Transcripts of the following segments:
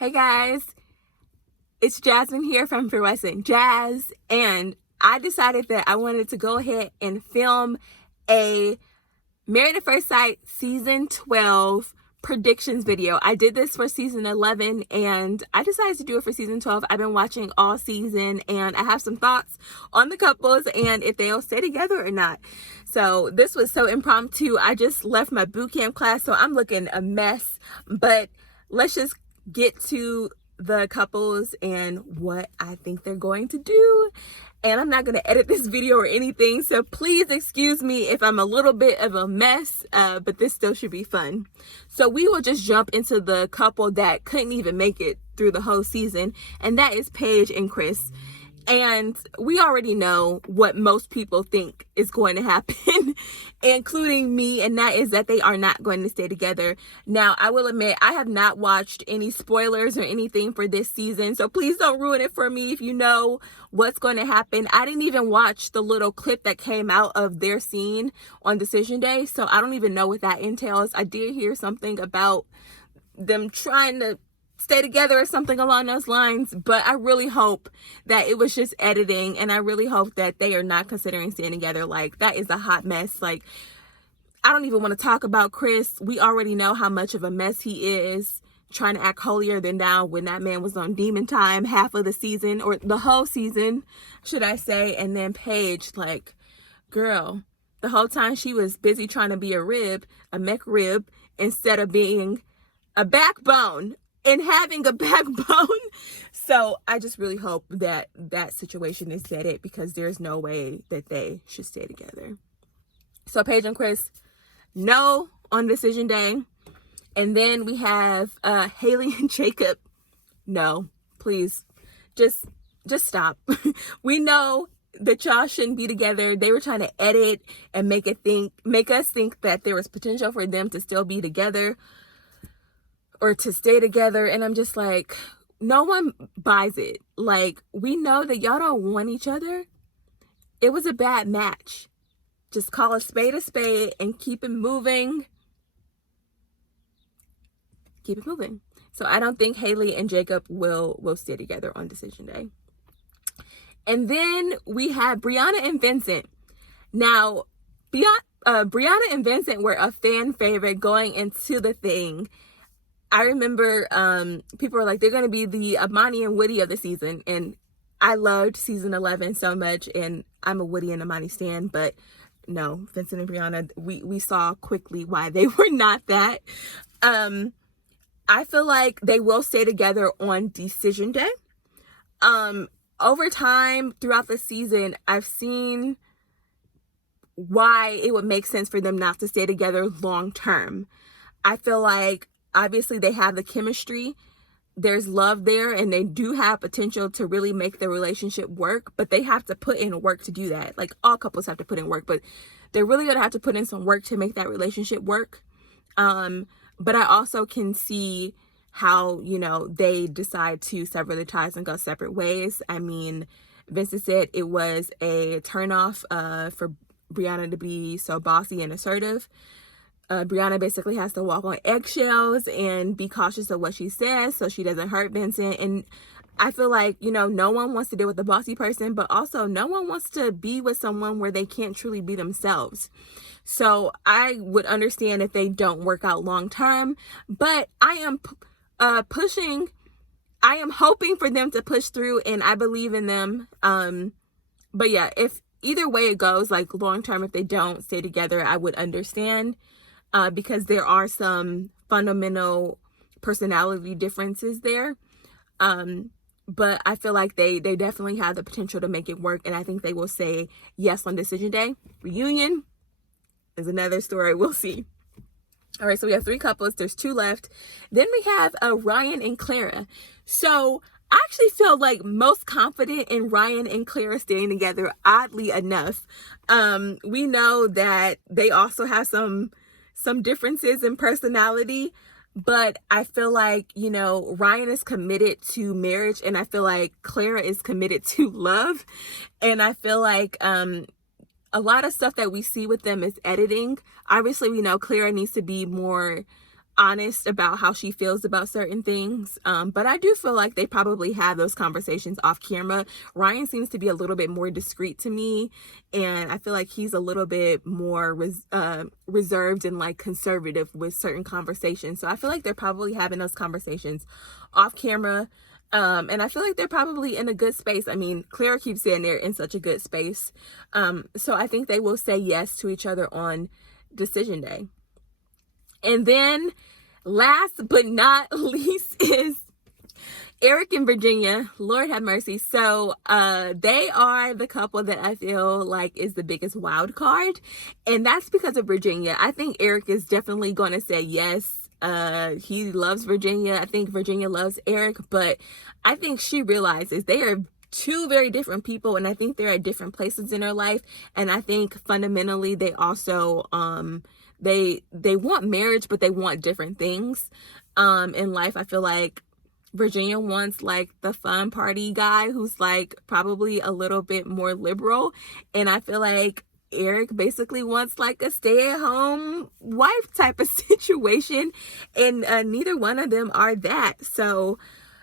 Hey guys, it's Jasmine here from Effervescent Jazz, and I decided that I wanted to go ahead and film a Married at First Sight Season 12 predictions video. I did this for Season 11, and I decided to do it for Season 12. I've been watching all season, and I have some thoughts on the couples and if they'll stay together or not. So this was so impromptu. I just left my boot camp class, so I'm looking a mess, but let's just get to the couples and what I think they're going to do. And I'm not going to edit this video or anything, so please excuse me if I'm a little bit of a mess, but this still should be fun. So we will just jump into the couple that couldn't even make it through the whole season, and that is Paige and Chris. And we already know what most people think is going to happen, including me, and that is that they are not going to stay together. Now, I will admit, I have not watched any spoilers or anything for this season, so please don't ruin it for me if you know what's going to happen. I didn't even watch the little clip that came out of their scene on Decision Day, so I don't even know what that entails. I did hear something about them trying to stay together or something along those lines, but I really hope that it was just editing, and I really hope that they are not considering staying together. Like, that is a hot mess. Like, I don't even want to talk about Chris. We already know how much of a mess he is, trying to act holier than thou when that man was on demon time half of the season, or the whole season, should I say. And then Paige, like, girl, the whole time she was busy trying to be a mech rib, instead of being a backbone and having a backbone. So I just really hope that that situation is vetted, because there's no way that they should stay together. So Paige and Chris, no on Decision Day. And then we have Haley and Jacob. No, please, just stop. We know that y'all shouldn't be together. They were trying to edit and make us think that there was potential for them to still be together or to stay together. And I'm just like, no one buys it. Like, we know that y'all don't want each other. It was a bad match. Just call a spade and keep it moving. Keep it moving. So I don't think Haley and Jacob will stay together on Decision Day. And then we have Brianna and Vincent. Now, Brianna and Vincent were a fan favorite going into the thing. I remember people were like, they're going to be the Amani and Woody of the season. And I loved season 11 so much. And I'm a Woody and Amani stan. But no, Vincent and Brianna, we saw quickly why they were not that. I feel like they will stay together on Decision Day. Over time, throughout the season, I've seen why it would make sense for them not to stay together long term. I feel like obviously they have the chemistry, there's love there, and they do have potential to really make the relationship work, but they have to put in work to do that. Like, all couples have to put in work, but they're really going to have to put in some work to make that relationship work. But I also can see how, they decide to sever the ties and go separate ways. I mean, Vincent said it was a turnoff for Brianna to be so bossy and assertive. Brianna basically has to walk on eggshells and be cautious of what she says so she doesn't hurt Vincent. And I feel like, no one wants to deal with a bossy person, but also no one wants to be with someone where they can't truly be themselves. So I would understand if they don't work out long term, but I am hoping for them to push through, and I believe in them. But yeah, if either way it goes, like long term, if they don't stay together, I would understand. Because there are some fundamental personality differences there. But I feel like they definitely have the potential to make it work. And I think they will say yes on Decision Day. Reunion is another story. We'll see. All right, so we have 3 couples. There's 2 left. Then we have Ryan and Clara. So I actually feel like most confident in Ryan and Clara staying together, oddly enough. We know that they also have some differences in personality, but I feel like, Ryan is committed to marriage, and I feel like Clara is committed to love. And I feel like a lot of stuff that we see with them is editing. Obviously, we know Clara needs to be more honest about how she feels about certain things. But I do feel like they probably have those conversations off camera. Ryan seems to be a little bit more discreet to me, and I feel like he's a little bit more reserved and like conservative with certain conversations. So I feel like they're probably having those conversations off camera. And I feel like they're probably in a good space. I mean, Clara keeps saying they're in such a good space. So I think they will say yes to each other on decision day. And then last but not least is Eric and Virginia. Lord have mercy. So they are the couple that I feel like is the biggest wild card. And that's because of Virginia. I think Eric is definitely going to say yes. He loves Virginia. I think Virginia loves Eric. But I think she realizes they are two very different people. And I think they're at different places in her life. And I think fundamentally they also... They want marriage, but they want different things in life. I feel like Virginia wants like the fun party guy who's like probably a little bit more liberal. And I feel like Eric basically wants like a stay-at-home wife type of situation. And neither one of them are that. So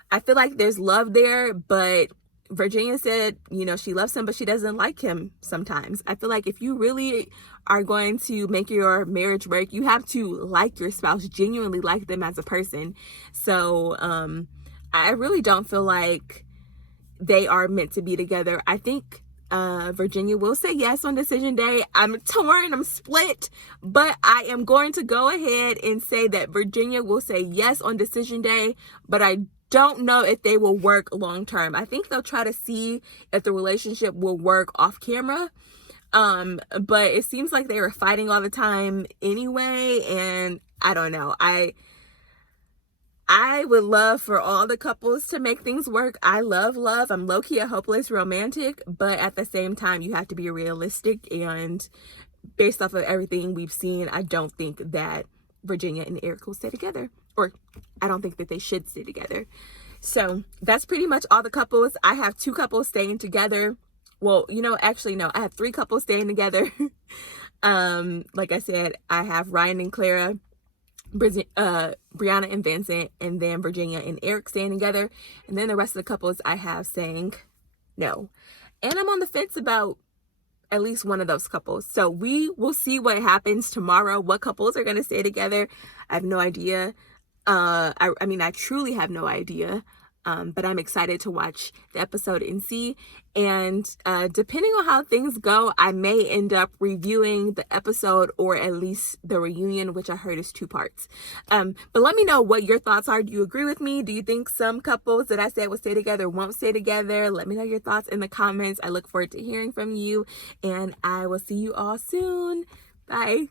I feel like there's love there, but Virginia said, you know, she loves him, but she doesn't like him sometimes. I feel like if you really are going to make your marriage work, you have to like your spouse, genuinely like them as a person. So I really don't feel like they are meant to be together. I think Virginia will say yes on decision day. I'm torn, I'm split, but I am going to go ahead and say that Virginia will say yes on decision day, but I don't know if they will work long term. I think they'll try to see if the relationship will work off camera. But it seems like they were fighting all the time anyway, and I don't know. I would love for all the couples to make things work. I love love. I'm low-key a hopeless romantic, but at the same time, you have to be realistic, and based off of everything we've seen, I don't think that Virginia and Eric will stay together, or I don't think that they should stay together. So that's pretty much all the couples. I have 2 couples staying together. Well, you know, actually, no, I have 3 couples staying together. Like I said, I have Ryan and Clara, Brianna and Vincent, and then Virginia and Eric staying together. And then the rest of the couples I have saying no. And I'm on the fence about at least one of those couples. So we will see what happens tomorrow, what couples are going to stay together. I have no idea. I mean, I truly have no idea. But I'm excited to watch the episode and see. And depending on how things go, I may end up reviewing the episode or at least the reunion, which I heard is 2 parts. But let me know what your thoughts are. Do you agree with me? Do you think some couples that I said will stay together won't stay together? Let me know your thoughts in the comments. I look forward to hearing from you, and I will see you all soon. Bye.